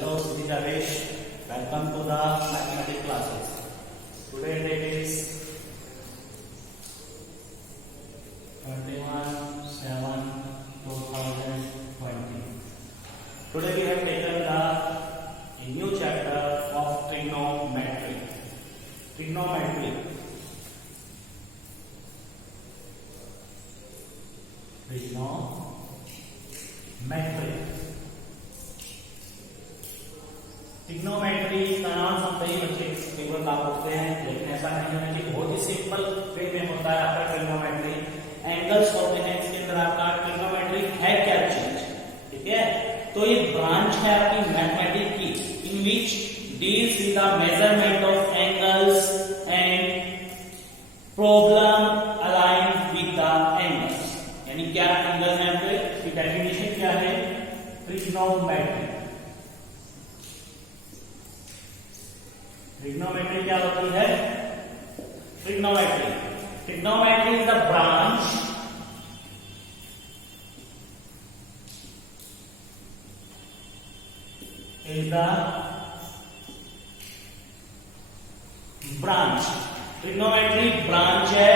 Hello, this is Avesh. Welcome to the mathematics classes. Today date is 21/7/2020. Today we have taken the new chapter of trigonometry. Trigonometry. Trigonometry का नाम सुनते ही बच्चे केवल आप उठते हैं, लेकिन ऐसा नहीं होना चाहिए। बहुत ही सिंपल वे में होता है आपका ट्रिग्नोमेट्री। एंगल्स होते हैं इसके अंदर। आपका ट्रिग्नोमेट्री है क्या चीज, ठीक है। तो ये ब्रांच है आपकी मैथमेटिक्स की, in which deals with the measurement of angles and problem aligned with the angles. यानी क्या एंगल है आपके, इसकी डेफिनेशन क्या है, ट्रिग्नोमेट्री। ट्रिग्नोमेट्री क्या होती है? Trigonometry is the branch trigonometry branch है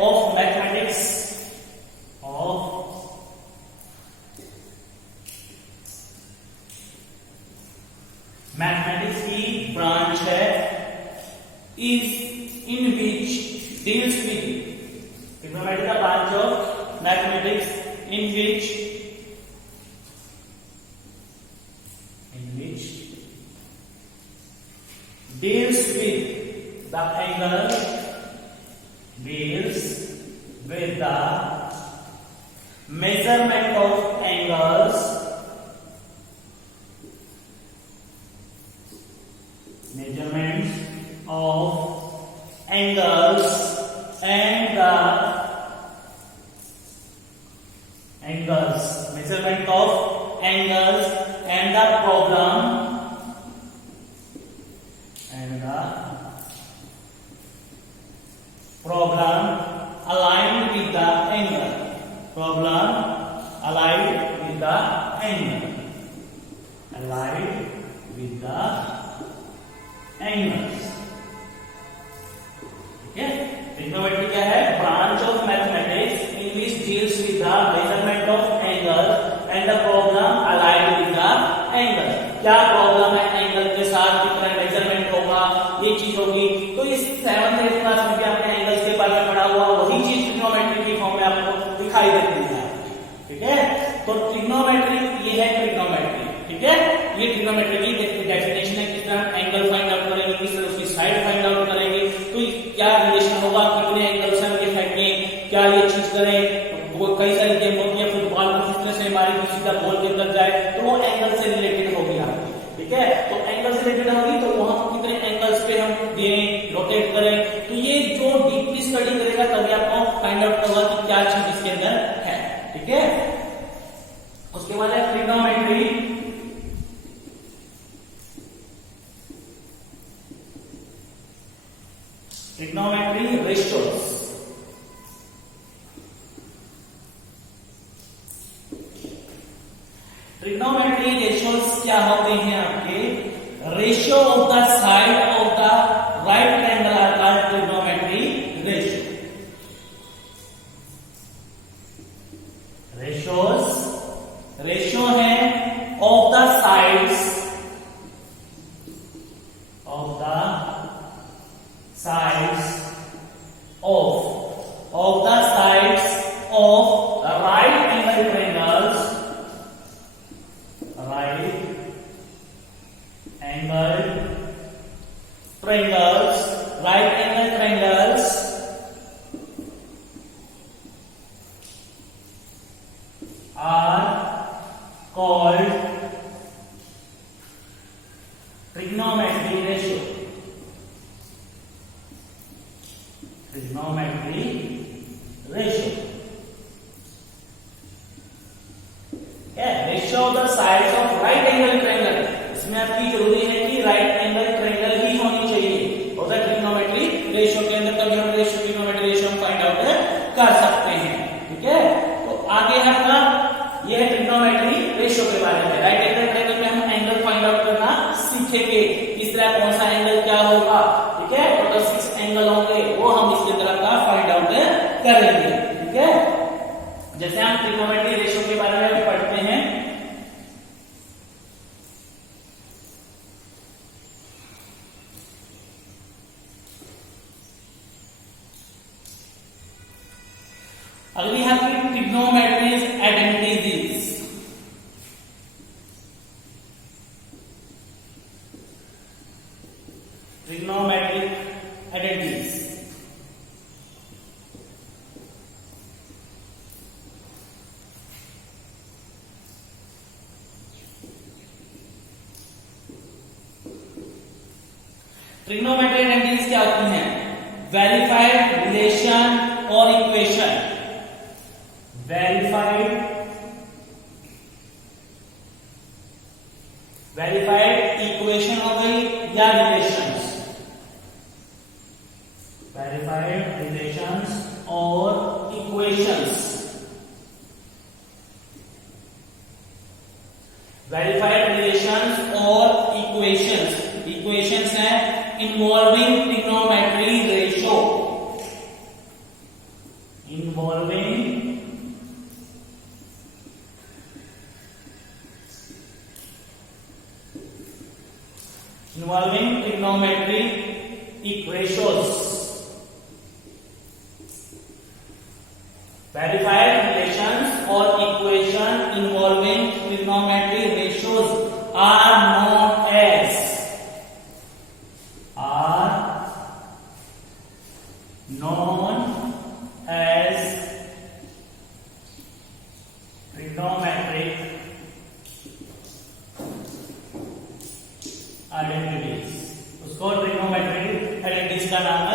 ऑफ मैथमेटिक्स, मैथमेटिक्स की ब्रांच है, is in which deals with trigonometry, the branch of mathematics in which deals with the angle, deals with the measurement of angles, measurements of angles and the measurement of angles and the problem aligned with the angle, aligned with the angles। Trigonometry क्या है? Branch of mathematics in which deals with the measurement of angle and the problem aligned with the angle. क्या problem है angle के साथ, कितना measurement होगा, ये चीज होगी। तो इस 7th 8th क्लास में भी आपने एंगल्स के बारे में पढ़ा हुआ, वही चीज ट्रिग्नोमेट्री की फॉर्म में आपको दिखाई देती है, ठीक है। तो ट्रिग्नोमेट्री ये है ट्रिग्नोमेट्री, ठीक है। ये ट्रिग्नोमेट्री की डेफिनेशन है, किस तरह एंगल फाइंड आउट करेंगे, किस तरह उसकी साइड फाइंड आउट करेंगे, तो क्या रिलेशन होगा, कितने एंगल्स हम ये फेंकें, क्या ये चीज करें। वो कई सारी गेम होती है, फुटबॉल को किस तरह से हमारी किसी का बॉल के अंदर जाए, तो वो एंगल से रिलेटेड होगी आपकी, ठीक है। तो एंगल से रिलेटेड होगी, तो वहां कितने एंगल्स पे हम दें, रोटेट करें, तो ये जो डीपली स्टडी करेगा तभी आपको फाइंड आउट होगा कि क्या चीज इसके अंदर है, ठीक है। उसके बाद है ट्रिग्नोमेट्री रेशियोज। ट्रिग्नोमेट्री रेशियोज क्या होते हैं आपके? Ratio of the side of the right triangle are called trigonometry ratio. Ratio है of the sides of the sides of right angle triangles, are called trigonometry ratio। Ratio of the sides of right angle triangle, इसमें आपकी जरूरी है कि right angle triangle ही होनी चाहिए और trigonometry ratio के अंदर, तभी हम ट्रिग्नोमेट्री रेशियो फाइंड आउट कर सकते हैं, ठीक है। तो आगे है अपना, यह है ट्रिग्नोमेट्री रेशियो के बारे में। राइट एंगल ट्रायंगल में हम एंगल फाइंड आउट करना सीखेंगे तीसरा कौन सा एंगल क्या होगा, ठीक है। टोटल 6 एंगल होंगे, वो हम इसके अंदर आपका फाइंड आउट करेंगे, ठीक है। जैसे हम ट्रिग्नोमेट्री रेशियो के बारे में पढ़ते हैं, अगली यहाँ की trigonometry identities. Trigonometric identities trigonometric identities क्या होती हैं? वेरीफाइड रिलेशन और इक्वेशन। वेरीफाइड इक्वेशन हो गई या रिलेशंस, वेरीफाइड रिलेशंस और इक्वेशंस। वेरीफाइड रिलेशंस और इक्वेशंस, इक्वेशंस हैं involving trigonometry ratio, involving trigonometric ratios, verified relations or equation involving trigonometric ratios are known as trigonometric identities. उसको trigonometric identities का नाम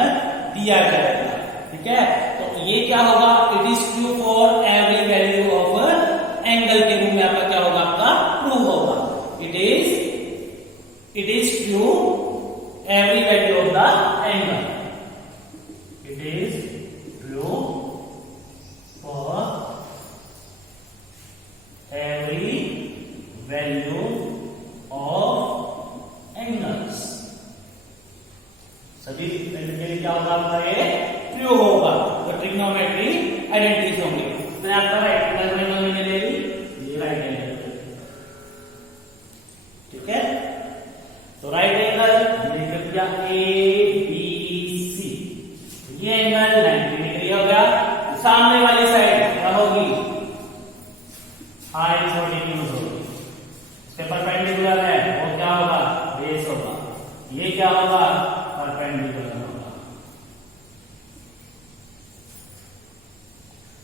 दिया जाएगा, ठीक है। तो ये क्या होगा, it is true for every value of angle के रूप में आपका क्या होगा, आपका ट्रू होगा। It is true every value of the angle, it is true for every value of angles. सभी एंगल के लिए क्या होगा, आपका ये ट्रू होगा। तो ट्रिग्नोमेट्री आइडेंटिटीज होंगे। मैंने आपका राइट एंगल मैंने ले ली, ये राइट एंगल, ठीक है। तो राइट एंगल हमने लिख दिया ABC, ये एंगल 90 डिग्री हो गया। सामने वाली साइड क्या होगी, हाइपोटेन्यूज होगी। इसके परपेंडिकुलर है, वो क्या होगा, बेस होगा। ये क्या होगा, परपेंडिकुलर होगा,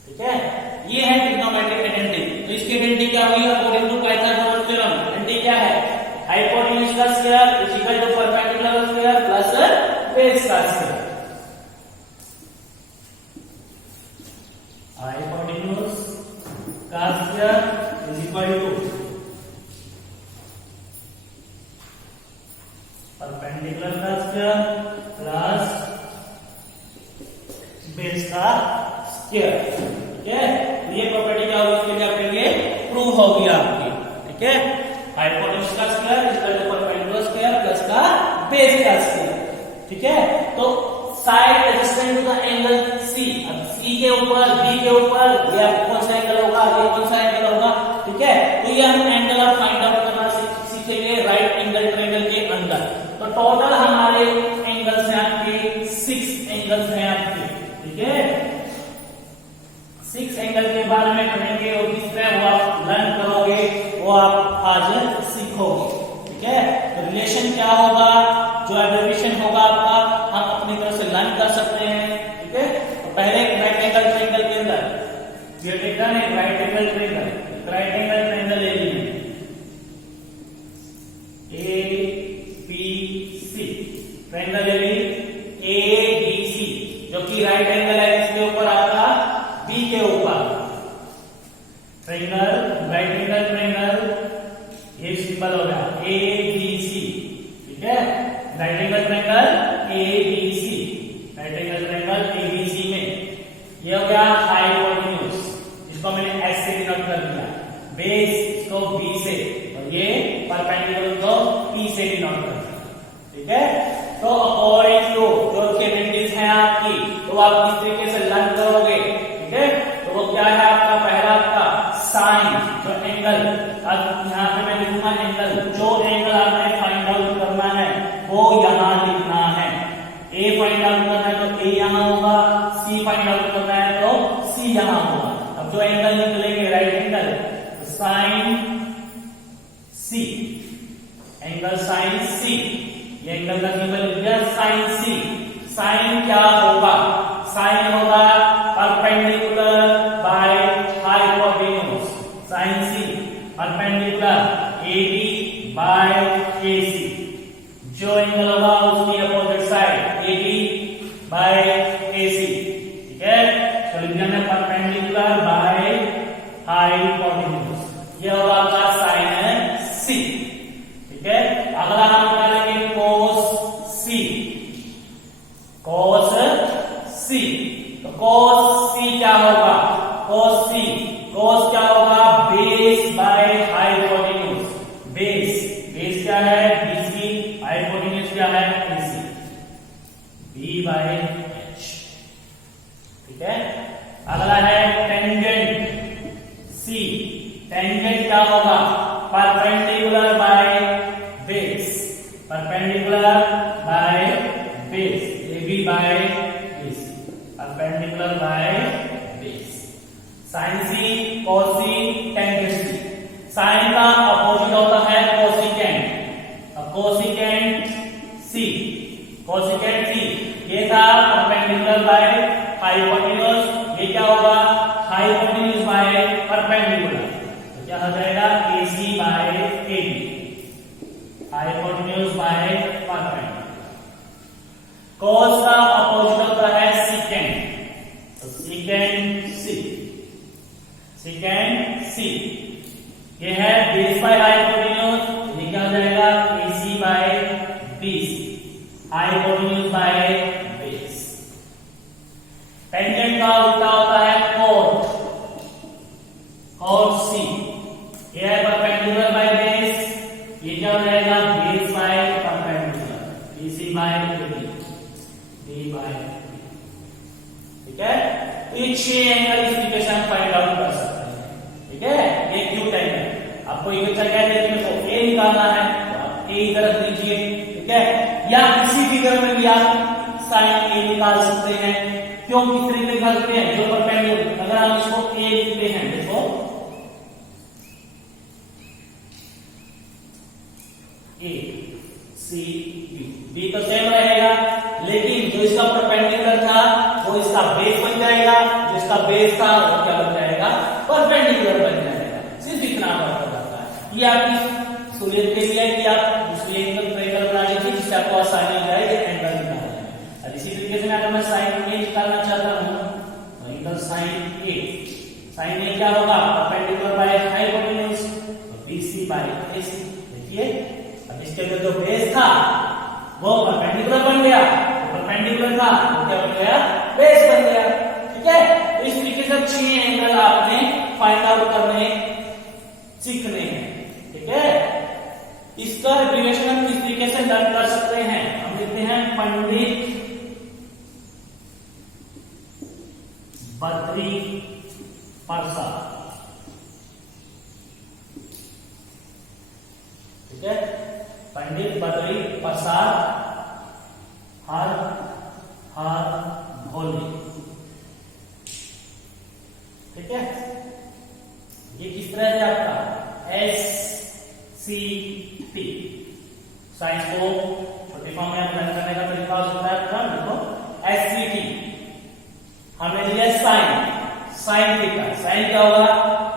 ठीक है। ये है ट्रिग्नोमेट्रिक आइडेंटिटी। तो इसकी आइडेंटिटी क्या हुई, according to Pythagoras theorem. Identity क्या है, हाइपोटेन्यूज का square is equal to perpendicular square plus base का स्क्वायर। हाइपोटेन्यूज का square is equal to perpendicular का स्क्वायर प्लस बेस का स्क्वायर, ठीक है। ये प्रॉपर्टी क्या होगी, इसके लिए आपके लिए प्रूव होगी आपकी, ठीक है। हाइपोटेन्यूज का square is equal to perpendicular square plus का बेस का स्क्वायर, ठीक है। तो side adjacent to the angle C, अब C के ऊपर B के ऊपर ये कौन सा एंगल होगा, ये कौन सा एंगल होगा, ठीक है। तो ये हम एंगल ऑफ फाइंड आउट करना सीखेंगे राइट एंगल ट्रायंगल के अंदर। तो टोटल हमारे एंगल्स हैं आपके 6 एंगल्स हैं आपके, ठीक है। 6 एंगल के बारे में पढ़ेंगे और किस तरह वो आप लर्न करोगे, वो आप आज सीखोगे, ठीक है। तो रिलेशन क्या होगा, जो एब्रिविएशन होगा आपका, हम अपनी तरफ से लर्न कर सकते हैं, ठीक है। तो पहले राइट एंगल ट्रायंगल के अंदर ये देखा है, right angle triangle, right angle triangle ले लीजिए ABC, ट्रायंगल ले ली ABC, जो कि राइट एंगल है इसके ऊपर आपका B के ऊपर। ट्रायंगल, राइट एंगल ट्रायंगल, ये सिंबल हो गया ABC, ठीक है। Right angle triangle ABC, right angle triangle ABC में ये हो गया हाइपोटेन्यूज, इसको मैंने S से डिनोट कर दिया, बेस इसको B से, और ये परपेंडिकुलर को P से भी नोट कर सकते हैं, ठीक है। तो अकॉर्डिंग टू जो कैपेबिलिटीज हैं आपकी, तो आप किस तरीके से लर्न करोगे, ठीक है। तो वो क्या है आपका, पहला आपका साइन, जो एंगल, अब यहाँ पे मैं लिखूंगा एंगल, जो एंगल आपने फाइंड आउट करना है वो यहाँ लिखना है। ए फाइंड आउट करना है तो ए यहाँ होगा, सी फाइंड आउट करना है तो सी यहाँ होगा। अब जो एंगल निकलेंगे राइट एंगल, साइन सी, एंगल साइन सी, ये एंगल का सिंबल लिख दिया साइन सी। साइन क्या होगा, साइन होगा perpendicular by hypotenuse, sine C perpendicular AB by AC, जो एंगल होगा उसकी opposite side AB by AC, ठीक है। तो लिख दिया परपेंडिकुलर बाय हाइपोटेन्यूज, ये होगा आपका साइन सी, ठीक है। अगला हम निकालेंगे कोस सी, कोस सी, तो कोस सी क्या होगा, कोस सी, कोस क्या होगा, base by hypotenuse, base, base क्या है बीसी, हाइपोटेन्यूज क्या है एसी, बी बाय एच, ठीक है। अगला है टेंजेंट सी, टेंजेंट क्या होगा, perpendicular by base, perpendicular by base, AB by AC, perpendicular by base. Sine C, cos C, tangent C, sine का अपोजिट होता है कोसिकेंट, अब कोसिकेंट सी, कोसिकेंट सी ये था परपेंडिकुलर बाय हाइपोटेन्यूज, ये क्या होगा हाइपोटेन्यूज बाय परपेंडिकुलर, तो क्या हो जाएगा AC by AB, hypotenuse by perpendicular. Cos का अपोजिट होता है सीकेंट, तो सीकेंट सी, सीकेंट सी ये है बेस बाय हाइपोटेन्यूज, ये क्या हो जाएगा AC by BC, hypotenuse by base. Tangent का उल्टा होता है कॉट, कॉट सी ये है परपेंडिकुलर बाय बेस, ये क्या हो जाएगा base by perpendicular, BC by AB, B by, ठीक है। तो ये 6 एंगल इस तरीके से हम फाइंड आउट कर सकते हैं, ठीक है। ये एक्यूट एंगल आपको एक अच्छा क्या है, देखो ए निकालना है तो आप ए इधर रख दीजिए, ठीक है, या किसी फिगर में भी आप साइन ए निकाल सकते हैं। क्यों किस तरीके निकाल सकते हैं, जो परपेंडिकुलर, अगर हम इसको ए लिखते हैं, देखो ए सी बी तो सेम रहेगा, लेकिन जो इसका परपेंडिकुलर था वो इसका बेस बन जाएगा, जो इसका बेस था वो क्या बन जाएगा परपेंडिकुलर बन जाएगा, सिर्फ इतना फर्क होता है। ये आपकी सहूलियत के लिए कि आप दूसरी एंगल ट्रायंगल बना लीजिए जिससे आपको आसानी हो जाए एंगल निकालने में। अब इसी तरीके से अगर मैं साइन ए निकालना चाहता हूं तो एंगल साइन ए, साइन ए क्या होगा परपेंडिकुलर बाय हाइपोटेन्यूज, तो बीसी बाय एसी। देखिए अब इसके अंदर जो बेस था वो परपेंडिकुलर बन गया, तो परपेंडिकुलर था तो क्या बन गया बेस बन गया, ठीक है। तो इस तरीके से 6 एंगल आपने फाइंड आउट करने सीखने हैं, ठीक है। इसका रिप्रेजेंटेशन हम किस तरीके से लर्न कर सकते हैं, हम लिखते हैं पंडित बद्री प्रसाद, ठीक है, पंडित बद्री प्रसाद हर हर भोले, ठीक है। ये किस तरह है आपका SCT, साइंस को छोटे फॉर्म में अप्लाई करने का तरीका हो सकता है, देखो SCT हमने लिया साइन, साइन थीटा, साइन क्या होगा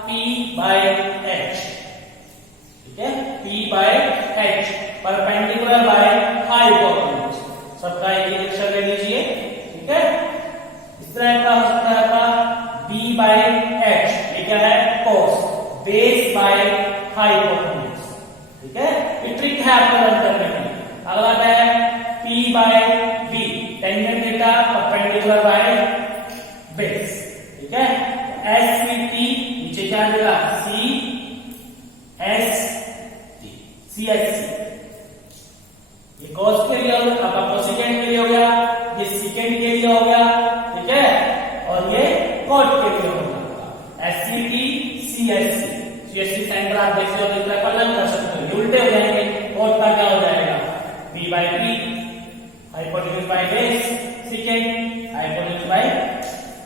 P बाय H, ठीक है, P by H perpendicular by hypotenuse, सबका एक अक्षर ले लीजिए, ठीक है। इस तरह का हो सकता है आपका B बाय H, ये क्या है कोस, बेस बाय हाइपोटेन्यूज, ठीक है। ये ट्रिक है आपको लर्न करने की। अगला क्या है P by B, tangent theta perpendicular by base, ठीक है। SCT नीचे क्या देगा CST, CSC, cos के लिए आपका कोसेकेंट के लिए हो गया, ये सेकेंड के लिए हो गया, ठीक है, और ये cot के लिए हो गया। SCT CSC CSC सेंटर आप देखते हो तो अलग कर सकते हो, ये उल्टे हो जाएंगे। cot का क्या हो जाएगा P/P, hypotenuse by base, second hypotenuse by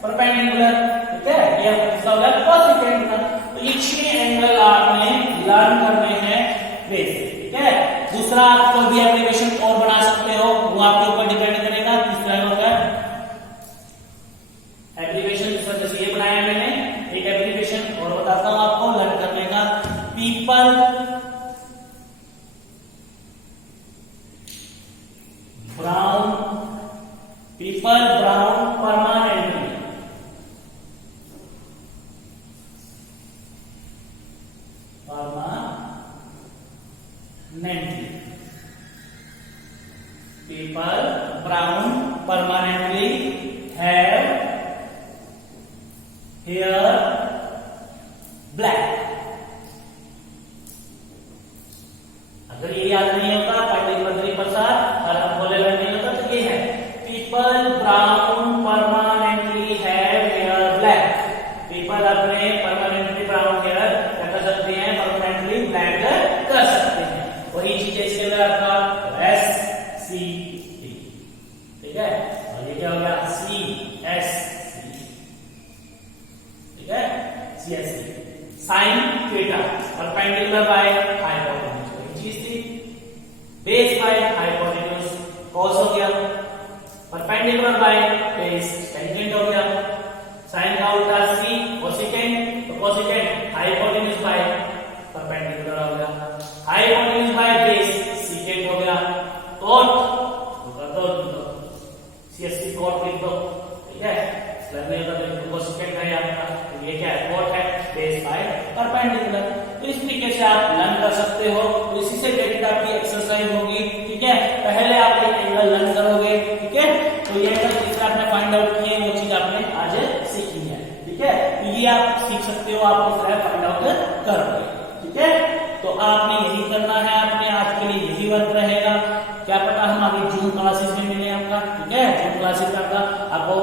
perpendicular, ठीक है, ये किसका हो गया कोसेकेंट का। तो ये 6 एंगल आपने लर्न करने हैं बेसिक, ठीक है। दूसरा आप कोई भी एप्लीकेशन और बना सकते हो, वो आपके ऊपर डिपेंड करेगा किस तरह होगा एप्लीकेशन। जैसे ये बनाया मैंने एक एप्लीकेशन और बताता हूं आपको लर्न करने का। People brown permanently, people brown permanently have hair black। अगर ये याद नहीं होता पर्टिकुलर तरीके पर और आप बोले नहीं होता तो ये है people brown permanently have hair black। people अपने permanently brown hair क्या कर सकते हैं, permanently black कर सकते हैं। और ये चीजें इसके अंदर आपका SCT, ठीक है, और ये क्या हो गया CSC, ठीक है, CSC sine theta, perpendicular by hypotenuse चीज थी, बेस बाय हाइपोटेन्यूज कॉस हो गया, परपेंडिकुलर बाय बेस टेंजेंट हो गया, साइन का उल्टा C कोसेकेंट, तो कोसेकेंट हाइपोटेन्यूज बाय परपेंडिकुलर हो गया, हाइपोटेन्यूज बाय बेस सेकेंड हो गया, cot तो CSC cot लिख दो, ठीक है, स्लैब में होता तो कोसेकेंट है आपका, तो ये क्या है cot है, बेस बाय परपेंडिकुलर। तो इस तरीके से आप लर्न कर सकते हो। तो इसी से रिलेटेड आपकी एक्सरसाइज होगी, ठीक है। पहले आप एक एंगल लर्न करोगे, ठीक है, तो ये एंगल जिससे आपने फाइंड आउट किए वो चीज आपने आज सीखी है, ठीक है। तो ये आप सीख सकते हो, आप इस तरह फाइंड आउट करोगे, ठीक है। तो आपने यही करना है, आपने आज के लिए यही वर्क रहेगा। क्या पता हम आगे जूम क्लासेस में मिले आपका, ठीक है, जूम क्लासेस में आपको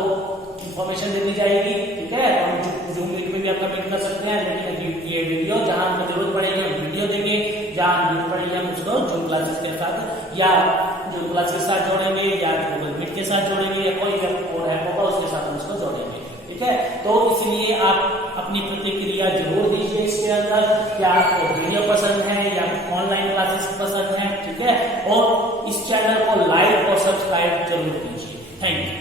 इंफॉर्मेशन दे दी जाएगी, ठीक है। हम जूम मीट में भी आपका मीट कर सकते हैं, लेकिन ये वीडियो जहां हमें जरूरत पड़ेगी हम वीडियो देंगे, जहां जरूरत पड़ेगी हम उसको जूम क्लासेस के साथ या जूम क्लासेस के साथ जोड़ेंगे या गूगल मीट के साथ जोड़ेंगे या कोई और ऐप होगा उसके साथ हम उसको जोड़ेंगे, ठीक है। तो इसलिए आप अपनी प्रतिक्रिया जरूर दीजिए इसके अंदर, क्या आपको वीडियो पसंद है या ऑनलाइन क्लासेस पसंद है, ठीक है। और इस चैनल को लाइक और सब्सक्राइब जरूर कीजिए। Thank you.